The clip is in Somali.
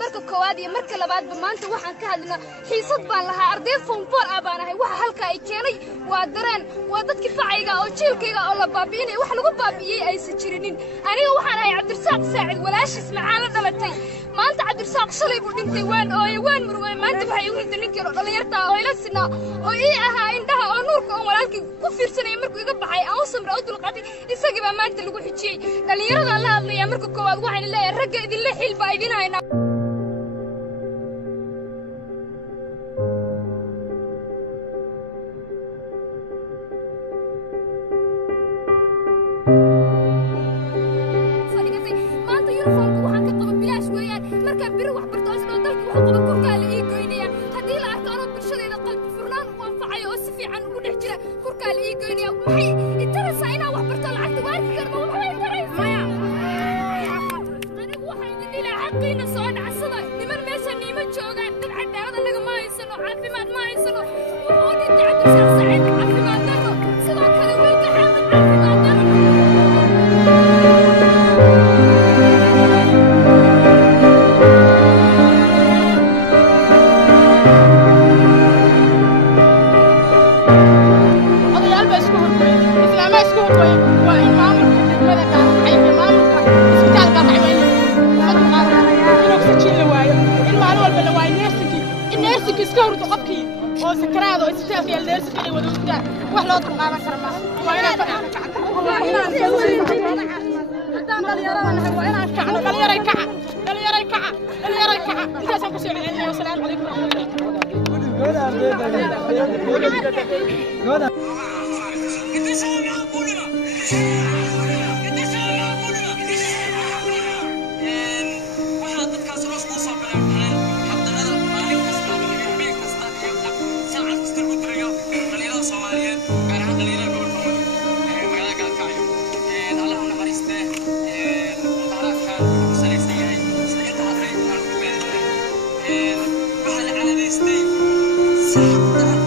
marka koowaad iyo marka labaad maanta waxaan ka hadlina xiisad baan lahaa arday form 4 baan ahay waxa halka ay keenay waa dareen waa dadkii facayga oo jiilkayga oo la baabiinay wax lagu baabiyay aysan jirinin aniga waxaan ahay Cabdirasaaq Saacid walaashis macaan la dhalatay maanta Cabdirasaaq shalay buu dhintay waan murugay maanta waxay ugu dhintay karo dhalinyarta oo ila sina oo ii ahaa indhaha oo nuurka oo walaalkii ku fiirsanay markuu iga baxay aan samra u dulqaatay isagii baa maanta lagu xijiyay dhalinyarada la hadlaya marka koowaad waxaan leeyahay ragga idin la xilba idin hayna Stay.